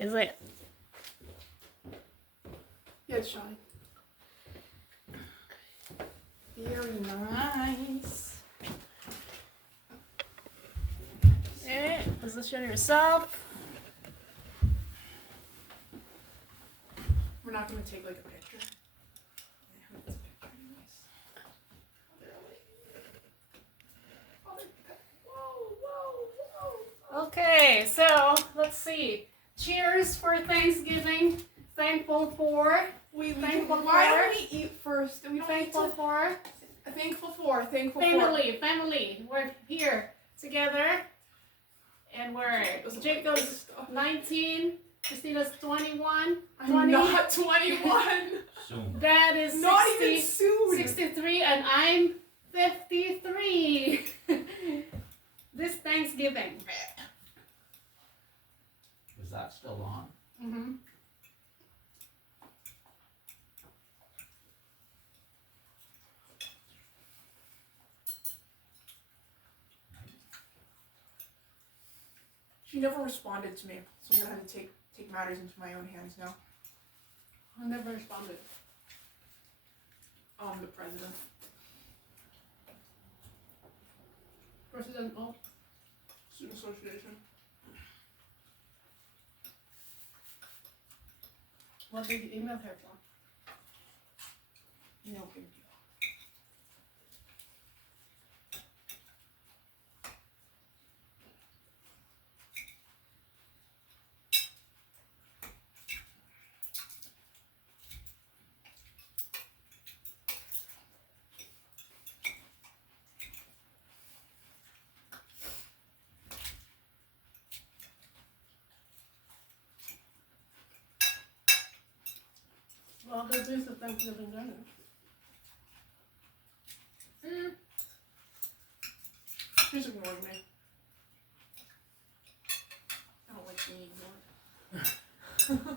Is it? Yeah, it's shiny. Very nice. Okay, position yourself. We're not gonna take like a picture. Yeah, it's a picture anyways. Whoa. Okay, so let's see. Cheers for Thanksgiving. Thankful for. Why don't we eat first? We don't Thankful need to... for. Thankful for. Family. We're here together. And we're Jacob's 19. Christina's 21. I'm not 21. Soon. Dad is Not 60, even soon. 63, and I'm 53. This Thanksgiving. Is that still on? Mm-hmm. She never responded to me, so I'm gonna have to take matters into my own hands now. I never responded. The president. President of Student Association. what did you email her for? No big deal. Well, they're doing some Thanksgiving dinner. She's ignoring me. I don't like being ignored.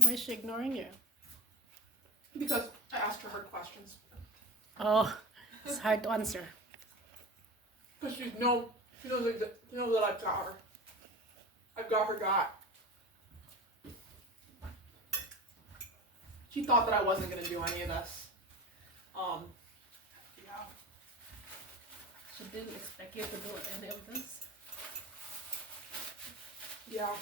Why is she ignoring you? Because I asked her hard questions. Oh, it's hard to answer. Because she knows that I've got her. I've got her got. She thought that I wasn't gonna do any of this. Yeah. She didn't expect you to do any of this. Yeah.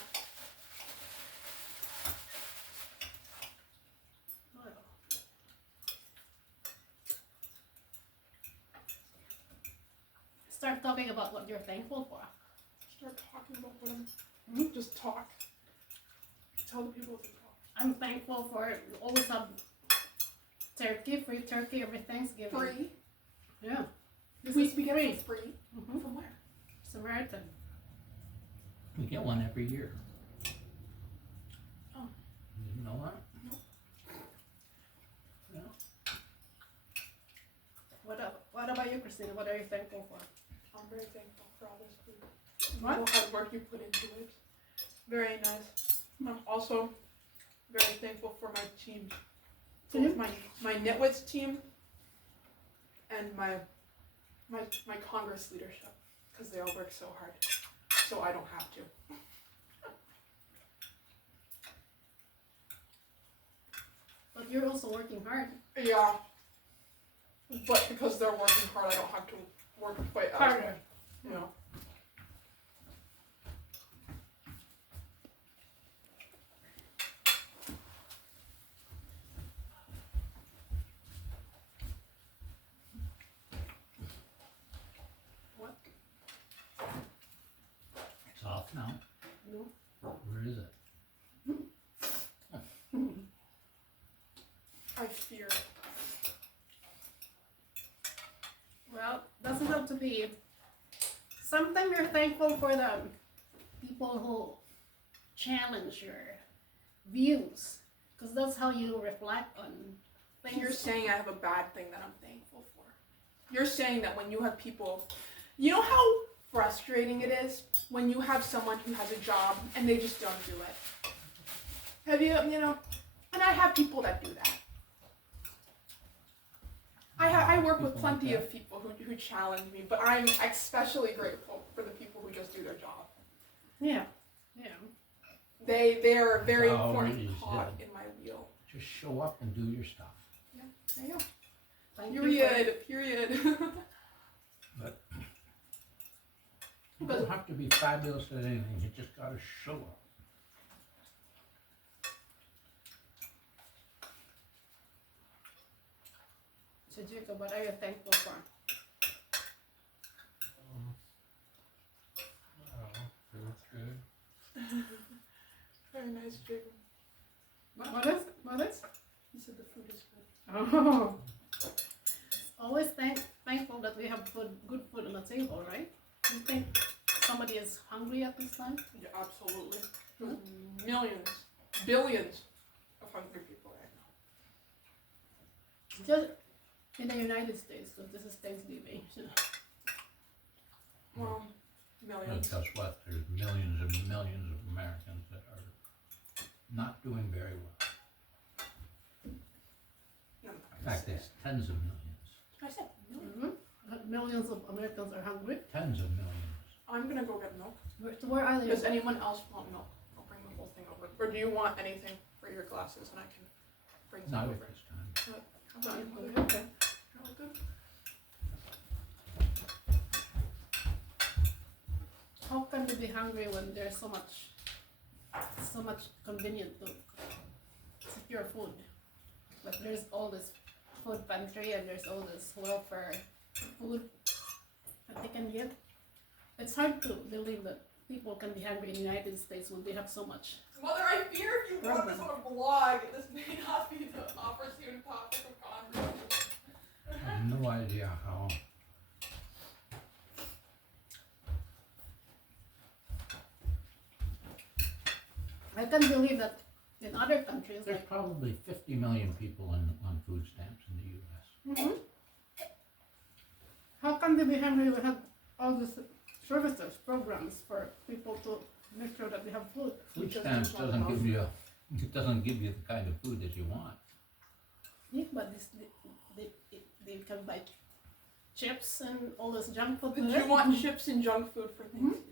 Start talking about what you're thankful for. Start talking about what I'm. Hmm? Just talk. Tell the people to talk. I'm thankful for we always have free turkey every Thanksgiving. Free? Yeah. This We is get free. it for free? Mm-hmm. From where? Samaritan. We get one every year. Oh. You didn't know that? No. Yeah. What about you, Christina? What are you thankful for? I'm very thankful for all this food. What? All the hard work you put into it. Very nice. I'm also very thankful for my team. Both my Nitwits team and my Congress leadership. Because they all work so hard. So I don't have to. But you're also working hard. Yeah. But because they're working hard, I don't have to work quite as Harder. hard. You know. What? It's off now. No. Where is it? I fear it. Well, doesn't have to be. Sometimes you're thankful for the people who challenge your views, because that's how you reflect on things. You're saying I have a bad thing that I'm thankful for. You're saying that when you have people, you know how frustrating it is when you have someone who has a job and they just don't do it. Have you, and I have people that do that. I work with People like plenty that. of people who challenge me, but I'm especially grateful for the people who just do their job. Yeah. Yeah. They are a very That's how important it is, cog yeah. in my wheel. Just show up and do your stuff. There you go. Thank you for- Period. But you don't have to be fabulous at anything. You just gotta show up. So Jacob, what are you thankful for? Food's good. Very nice, Jacob. What is? He said the food is good. Oh. Always thankful that we have good food on the table, right? You think somebody is hungry at this time? Yeah, absolutely. There's millions, billions of hungry people right now. Just in the United States, because this is Thanksgiving. Well, And millions. guess what? There's millions and millions of Americans that are not doing very well. No, In fact, it's tens of millions. I said millions. Millions of Americans are hungry. Tens of millions. I'm gonna go get milk. Where are they? Does anyone else want milk? I'll bring the whole thing over. Or do you want anything for your glasses and I can bring some Not over? at this time. How about you? Okay. You're all good? How can you be hungry when there's so much convenient to secure food? Like there's all this food pantry and there's all this welfare food that they can get. It's hard to believe that people can be hungry in the United States when they have so much. Mother, I fear if you want this on a blog, this may not be the opportune topic of conversation. I have no idea how. I can believe that in other countries, There's like probably 50 million people on food stamps in the U.S. how can they be hungry? We have all these services, programs for people to make sure that they have food. Food Because stamps there's not doesn't enough. give you, it doesn't give you the kind of food that you want. Yeah, but they can buy chips and all this junk food. Do you want chips and junk food for Thanksgiving?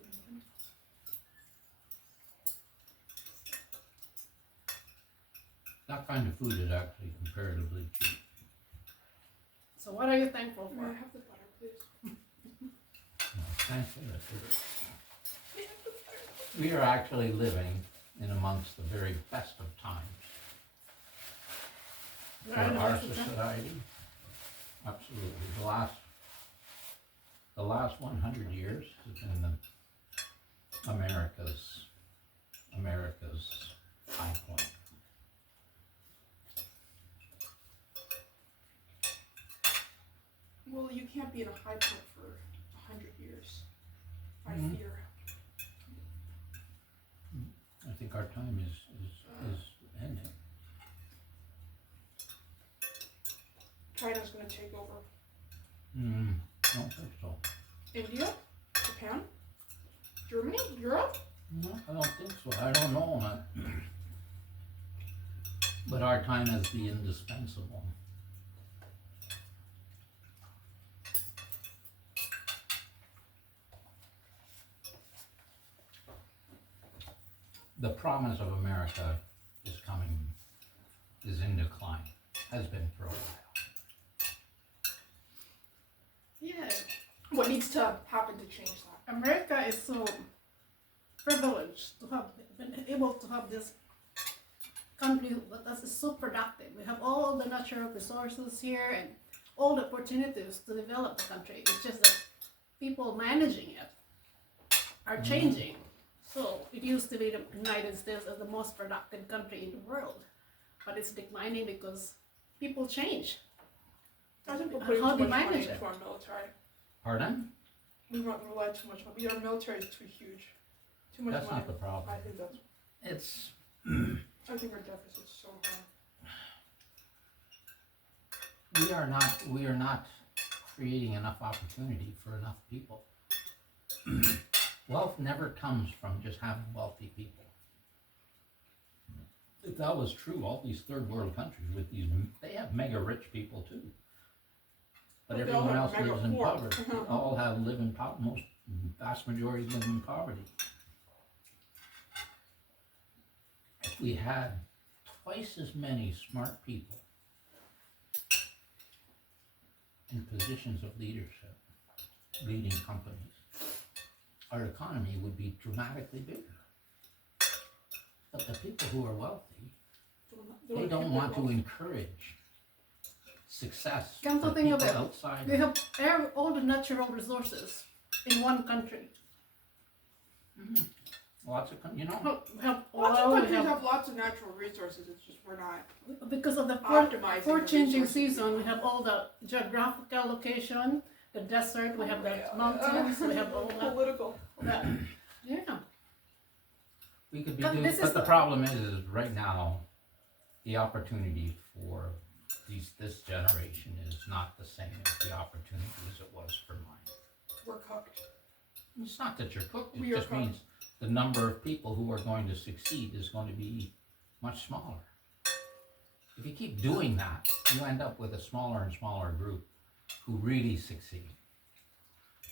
That kind of food is actually comparatively cheap. So what are you thankful May I for? have the butter, please? Thankfully, we are actually living in amongst the very best of times for our society. Absolutely. The last 100 years has been America's high point. Well, you can't be in a high point for 100 years. I Mhm. fear. I think our time is ending. China's gonna take over. I don't think so. India? Japan? Germany? Europe? No, I don't think so. I don't know. But our time is the indispensable. The promise of America is in decline, has been for a while. Yeah, What needs to happen to change that? America is so privileged to have been able to have this country that is so productive. We have all the natural resources here and all the opportunities to develop the country. It's just that people managing it are changing. So it used to be the United States as the most productive country in the world, but it's declining because people change. I think we're And putting how too do much you money manage it? into our military. Pardon? We don't rely too much money. Our military is too huge. Too much That's money. not the problem. I think that's. It's I think our deficit's so high. we are not creating enough opportunity for enough people. wealth never comes from just having wealthy people. If that was true, all these third world countries with these, they have mega rich people too. But But they all everyone have else mega lives in poor. poverty. They all have live in most vast majority live in poverty. If we had twice as many smart people in positions of leadership, leading companies, our economy would be dramatically bigger. But the people who are wealthy, they don't want to encourage success Come to for think people of it, outside. we have all the natural resources in one country. Mhm. Lots of, we have Lots of oil, we countries have, have lots of natural resources. It's just we're not because of the optimizing four the changing resources. season, we have all the geographical location, the desert, we have the mountains, we have all political. that. Yeah. we could be But doing, this is but the the- problem is right now, the opportunity for this generation is not the same as the opportunity as it was for mine. We're cooked. It's not that you're cooked, it We are just cooked. means the number of people who are going to succeed is going to be much smaller. If you keep doing that, you end up with a smaller and smaller group who really succeed.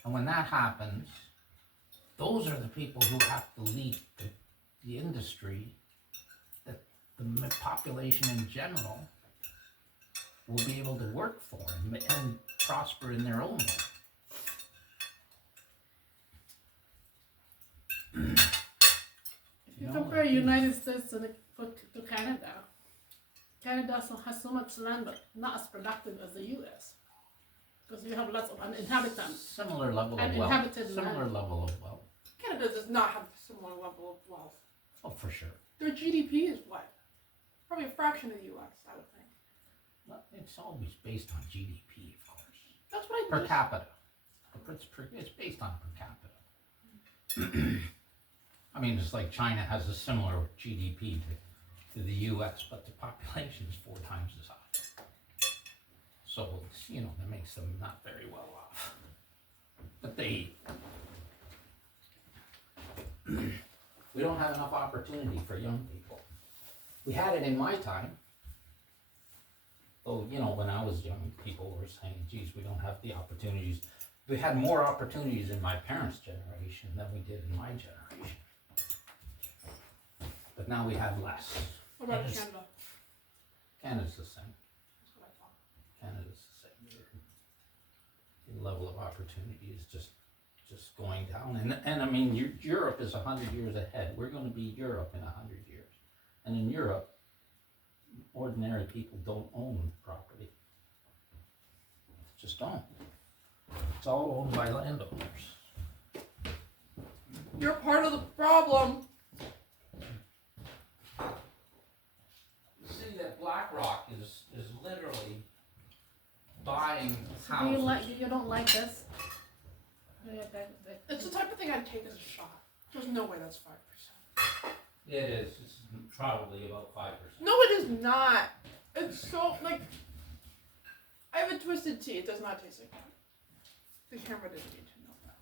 And when that happens, those are the people who have to lead the industry that the population in general will be able to work for and prosper in their own way. If you compare United States to Canada, Canada has so much land but not as productive as the US. Because you have lots of uninhabitants. Similar level of wealth. Uninhabited Similar land. level of wealth. Canada does not have a similar level of wealth. Oh, for sure. Their GDP is what? Probably a fraction of the US, I would think. Well, it's always based on GDP, of course. That's what I Per just- capita. It's based on per capita. I mean, it's like China has a similar GDP to the US, but the population is 4 times as high. So, that makes them not very well off. But we don't have enough opportunity for young people. We had it in my time. Though, when I was young, people were saying, geez, we don't have the opportunities. We had more opportunities in my parents' generation than we did in my generation. But now we have less. What about Yes. Canada? Canada's the same. That's what I thought. Canada's the same. The level of opportunity is just going down. And I mean, Europe is 100 years ahead. We're going to be Europe in 100 years. And in Europe, ordinary people don't own property. Just don't. It's all owned by landowners. You're part of the problem. You see that BlackRock is literally buying Do houses. you don't like this? It's the type of thing I'd take as a shot. There's no way that's 5%. It is. It's probably about 5%. No, it is not. It's so, I have a twisted tea. It does not taste like that. The camera didn't need to know that.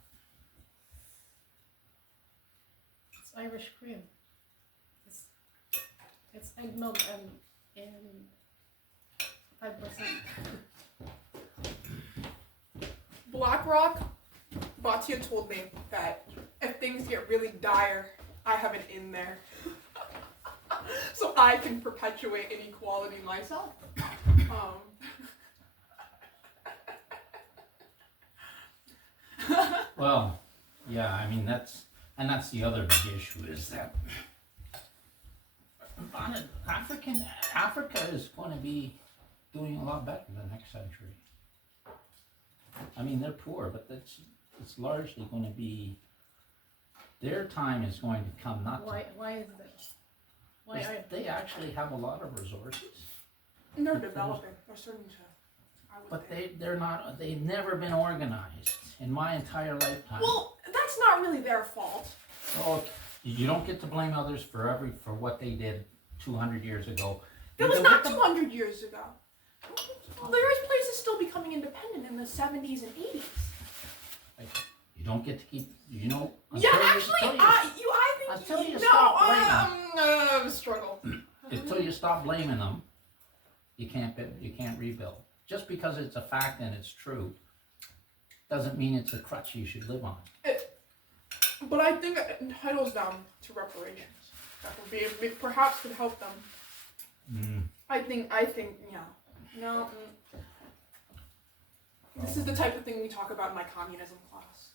It's Irish cream. It's eggnog and 5%. BlackRock, Batia told me that if things get really dire, I have an in there. So I can perpetuate inequality myself. Well, yeah, I mean, that's the other big issue is that Africa is going to be doing a lot better in the next century. I mean, they're poor, but it's largely going to be, their time is going to come not Why is this? Why to, are they actually have a lot of resources, And they're developing. They're starting to. I would but think. they've never been organized in my entire lifetime. Well, that's not really their fault. Well, you don't get to blame others for what they did 200 years ago. It You was don't not get to- 200 years ago. There is places still becoming independent in the 70s and 80s. You You don't get to keep, you know. Yeah, until you- actually, until you- I think until you no, stop blaming. Struggle. Until you stop blaming them, you can't rebuild. Just because it's a fact and it's true, doesn't mean it's a crutch you should live on. But I think it entitles them to reparations. That would be perhaps could help them. I think, yeah. No. This is the type of thing we talk about in my communism class.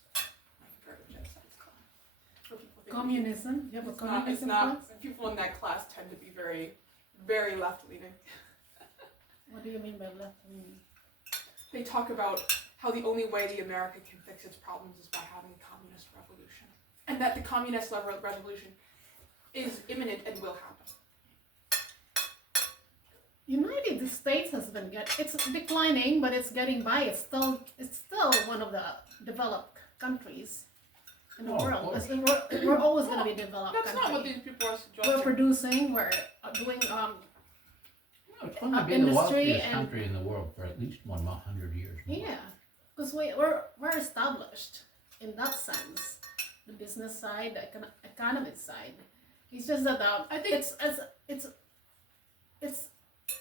My comparative genocides class. Where people think Communism? You have a it's not, communism it's class? not, people in that class tend to be very, very left-leaning. What do you mean by left wing? They talk about how the only way the America can fix its problems is by having a communist revolution. And that the communist revolution is imminent and will happen. United States has been it's declining, but it's getting by. It's still one of the developed countries in the Oh, of world. course. We're always going to be a developed That's country. not what these people are We're suggesting. producing. We're doing It's going to be the industry wealthiest and- country in the world for at least 100 years more. yeah, because we're established in that sense. The business side, the economic side. It's just that I think it's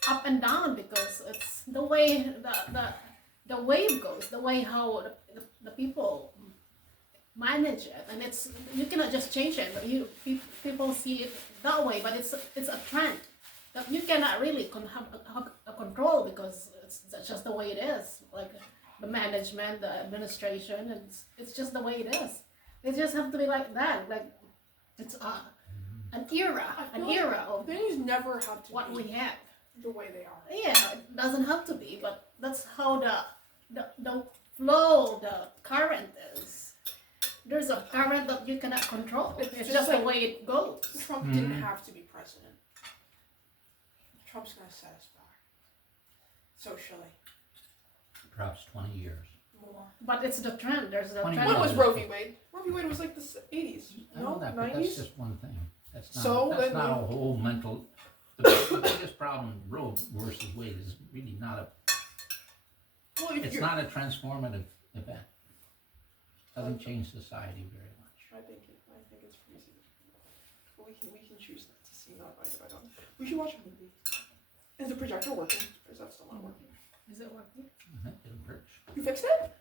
up and down because it's the way the wave goes, the way how the people manage it, and it's you cannot just change it. People see it that way, but it's a trend that you cannot really have a control because that's just the way it is. Like the management, the administration, and it's just the way it is. It just have to be like that. Like it's an era of things never have to what be we have. the way they are. Yeah, it doesn't have to be, but that's how the flow, the current is. There's a current that you cannot control. It's It's just just the like- way it goes. Trump Mhm. didn't have to be president. Trump's gonna set us back. Socially. Perhaps 20 years. More. But it's the trend. There's a 20 trend. When was years. Roe v. Wade? Roe v. Wade was like the 80s. I know No? that, but 90s? that's just one thing. That's not, So, that's then not we- a whole mental. The biggest problem, Roe versus Wade, is really not a. Well, if It's you're, not a transformative event. Doesn't change society very much. I think it's freezing. But we can choose not to see, not if I don't. We should watch a movie. Is the projector working? Or is that still not working? Is it working? I think it'll hurt. You fixed it?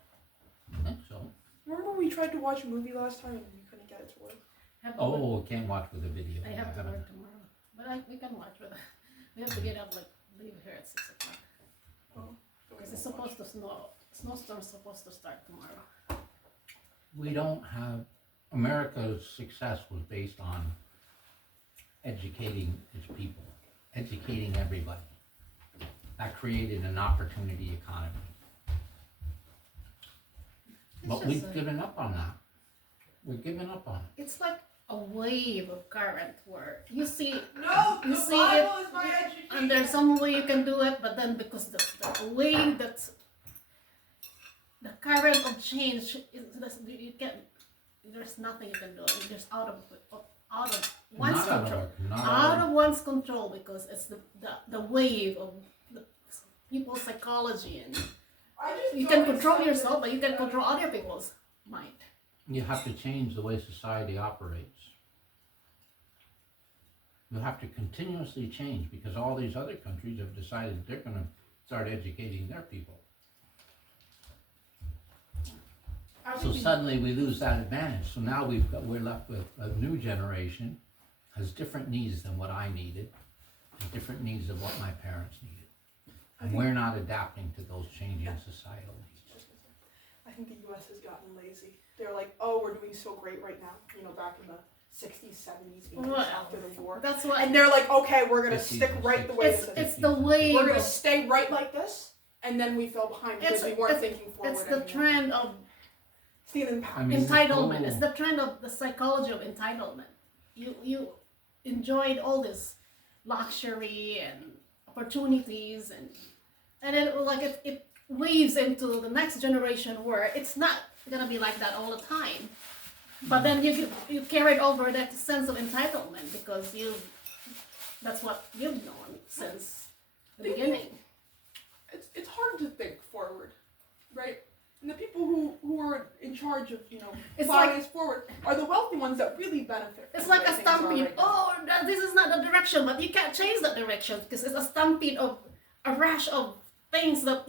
I think so. Remember we tried to watch a movie last time and we couldn't get it to work? Have to work. Oh, can't watch with a video. I have to haven't. work tomorrow, but we can watch with. We have to get up leave here at 6 o'clock Oh, because it's supposed to snow. Snowstorm's supposed to start tomorrow. We don't have. America's success was based on educating its people, educating everybody. That created an opportunity economy. But just we've given up on that. We're giving up on it. It's like a wave of current where you see No, you see it, and there's some way you can do it, but then because the wave that's the current of change you can there's nothing you can do. You're just out of one's Not out control. of, not Out out of one's control because it's the wave of the people's psychology and you can control yourself, but you can control other people's mind. You have to change the way society operates. You have to continuously change because all these other countries have decided they're going to start educating their people. So suddenly we lose that advantage. So now we're left with a new generation has different needs than what I needed, and different needs than what my parents needed. And we're not adapting to those changing societal needs. I think the U.S. has gotten lazy. They're like, oh, we're doing so great right now. You know, back in the 60s, 70s, 80s, Well, after the war. That's why And they're like, okay, we're going to 50s, stick right the way it's this is. it's the wave. We're going to of- stay right like this. And then we fell behind because we weren't thinking forward It's the anymore. trend of Stealing power. I mean, entitlement. oh. It's the trend of the psychology of entitlement. You enjoyed all this luxury and opportunities and then like it weaves into the next generation where it's not gonna be like that all the time. But then you carried over that sense of entitlement because that's what you've known since the beginning. It's hard to think forward, right? And the people who are in charge of, It's plowing like- us forward are the wealthy ones that really benefit. It's from like the a way things are stampede. right now. Oh, this is not the direction, but you can't change that direction because it's a stampede of a rush of things that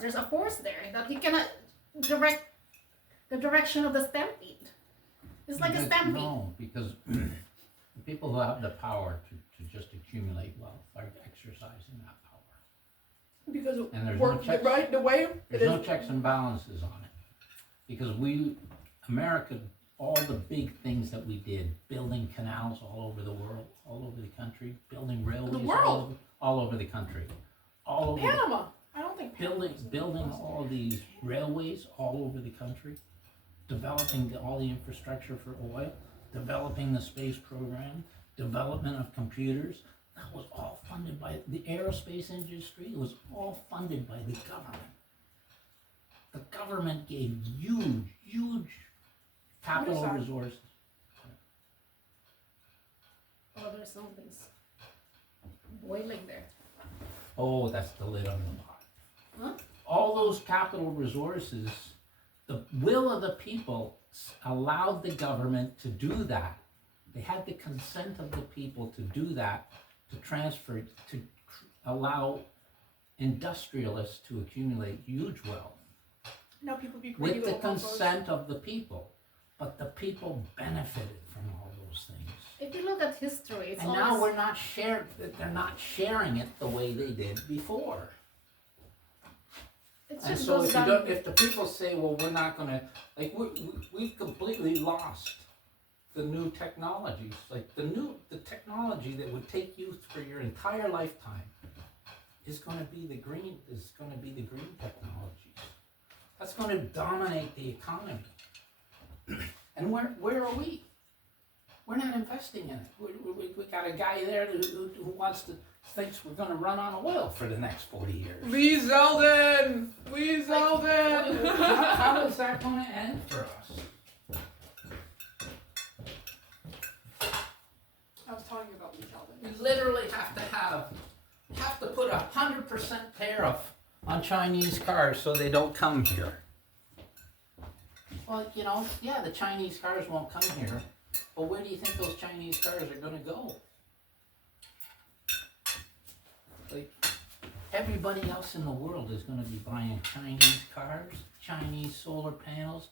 there's a force there that you cannot direct the direction of the stampede. It's like a But stampede. No, because the people who have the power to just accumulate wealth are exercising that power. Because And there's we're no checks. right the way it There's is. no checks and balances on it. Because America, all the big things that we did, building canals all over the world, all over the country, building railways world. all over the country, all over the, Panama. I don't think building all these railways all over the country, developing all the infrastructure for oil, developing the space program, development of computers. That was all funded by the aerospace industry. It was all funded by the government. The government gave huge capital What is that? resources. Oh, there's something's boiling there. Oh, that's the lid on the pot. Huh? All those capital resources, the will of the people allowed the government to do that. They had the consent of the people to do that, to transfer, to allow industrialists to accumulate huge wealth now people be greedy with the little mofos. consent of the people. But the people benefited from all those things. If you look at history, it's And always now they're not sharing it the way they did before. it And just so goes if you down. don't, if the people say, well, we're not gonna, like, we've completely lost the new technologies. Like the technology that would take you for your entire lifetime is gonna be the green technologies. That's gonna dominate the economy. And where are we? We're not investing in it. We got a guy there who thinks we're gonna run on oil for the next 40 years. Lee Zeldin! Lee Zeldin! How is that gonna end for us? I was telling you about Lee Zeldin. We literally have to put 100% tariff on Chinese cars so they don't come here. Well, yeah, the Chinese cars won't come here, but where do you think those Chinese cars are gonna go? Like, everybody else in the world is gonna be buying Chinese cars, Chinese solar panels,